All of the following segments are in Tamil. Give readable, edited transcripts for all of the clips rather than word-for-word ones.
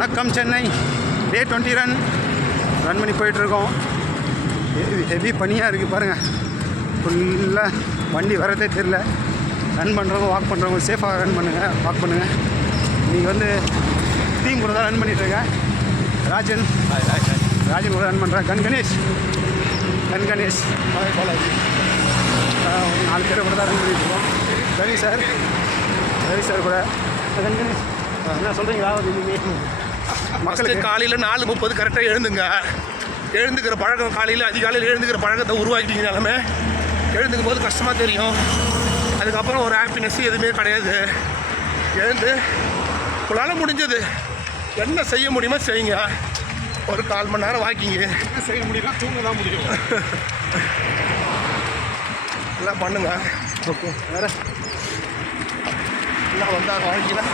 வணக்கம் சென்னை டே 20 ரன் பண்ணி போயிட்டுருக்கோம். ஹெவி பனியாக இருக்குது பாருங்கள். ஃபுல்லாக வண்டி வரதே தெரில. ரன் பண்ணுறவங்க வாக் பண்ணுறவங்க சேஃபாக ரன் பண்ணுங்கள், வாக் பண்ணுங்கள். நீங்கள் வந்து டீம் கூட தான் ரன் பண்ணிகிட்ருக்கேன். ராஜன் கூட ரன் பண்ணுறேன். கணேஷ் 4 பேரை கூட தான் ரன் பண்ணிட்டுருக்கோம். ரவி சார் கூட. கணேஷ் என்ன சொல்கிறீங்களா? மக்களுக்கு காலையில் 4:30 கரெக்டாக எழுந்துக்கிற பழக்கம், காலையில் அதிகாலையில் எழுந்துக்கிற பழக்கத்தை உருவாக்கிட்டீங்கனாலுமே எழுந்துக்கும் போது கஷ்டமாக தெரியும். அதுக்கப்புறம் ஒரு ஹாப்பினஸ் எதுவுமே கிடையாது. எழுந்து உங்களால் முடிஞ்சது என்ன செய்ய முடியுமோ செய்யுங்க. ஒரு 1/4 மணி நேரம் வாக்கிங்கு செய்ய முடியுமா? தூங்க தான் முடியும். எல்லாம் பண்ணுங்க. ஓகே, வேறு எல்லாம் வந்தால் வாழ்க்கையில்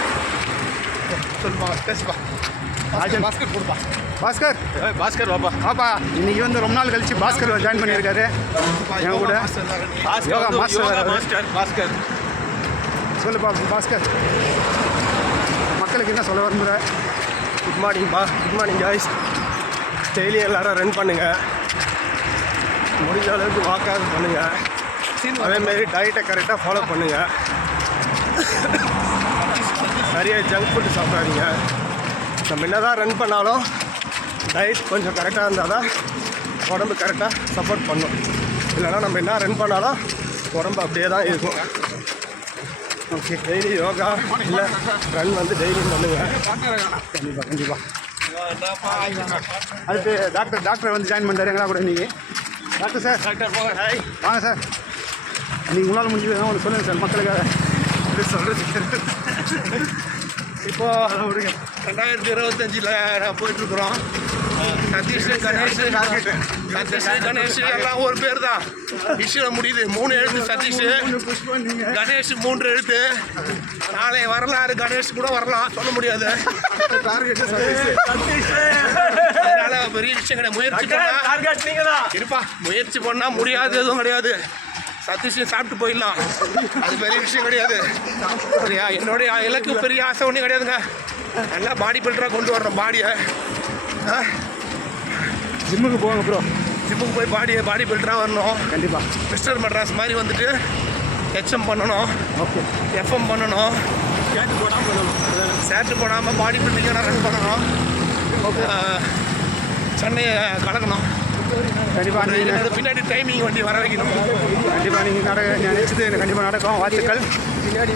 சொல்லுப்பா, பேசுப்பா. பாஸ்கர் கொடுப்பா. பாஸ்கர் வாப்பா. இன்றைக்கி வந்து ரொம்ப நாள் கழிச்சு பாஸ்கர் ஜாயின் பண்ணியிருக்காரு என் கூட. யோகா மாஸ்டர் பாஸ்கர். சொல்லுப்பா பாஸ்கர், மக்களுக்கு என்ன சொல்ல விரும்புகிற? Good morning guys. டெய்லி எல்லோரும் ரன் பண்ணுங்கள். முடிஞ்ச அளவுக்கு வாக்காக பண்ணுங்கள். அதேமாரி டயட்டை கரெக்டாக ஃபாலோ பண்ணுங்கள். நிறைய ஜங்க் ஃபுட்டு சாப்பிடாதீங்க. நம்ம என்ன தான் ரன் பண்ணாலும் டயட் கொஞ்சம் கரெக்டாக இருந்தால் தான் உடம்பு கரெக்டாக சப்போர்ட் பண்ணும். இல்லைனா நம்ம என்ன ரன் பண்ணாலும் உடம்பு அப்படியே தான் இருக்கும். ஓகே, டெய்லி யோகா இல்லை ரன் வந்து டெய்லி பண்ணுங்கள். கண்டிப்பாக. அடுத்து டாக்டர் வந்து ஜாயின் பண்ணுறாரு எங்களா கூட. இன்றைக்கி டாக்டர் சார் வாங்க சார். நீங்கள் உங்களால் முடிஞ்சது ஒன்று சொல்லுங்கள் சார் மக்களுக்காக. இப்போது 2025 நான் போயிட்டுருக்குறோம். சதீஷ் கணேஷ் எல்லாம் ஒரு பேர் தான். விஷயம் முடியுது. 3 எழுத்து சதீஷ், கணேஷ் 3 எழுத்து. நாளை வரலாறு கணேஷ் கூட வரலாம், சொல்ல முடியாது. அதனால பெரிய விஷயம் கிடையாது. முயற்சி பண்ணால் முடியாது எதுவும் கிடையாது. சதீஷையும் சாப்பிட்டு போயிடலாம், அது பெரிய விஷயம் கிடையாது. சரியா? என்னுடைய இலக்கு பெரிய ஆசை ஒன்றும் கிடையாதுங்க. நல்லா பாடி பில்டராக கொண்டு வரணும் பாடியை. ஜிம்முக்கு போவாங்க ப்ரோ. ஜிம்முக்கு போய் பாடி பில்டராக வரணும். கண்டிப்பாக மிஸ்டர் மெட்ராஸ் மாதிரி வந்துட்டு ஹெச்எம் பண்ணணும். ஓகே, எஃப்எம் பண்ணணும். சேட்டு போடாமல் பாடி பில்டிங்காக ரன் பண்ணணும். சென்னையை கலக்கணும். கண்டிப்பாக. நீங்கள் பின்னாடி டைமிங் வண்டி வர வைக்கணும். கண்டிப்பாக நீங்கள் நினச்சது கண்டிப்பாக நடக்கும். வாழ்த்துக்கள். பின்னாடி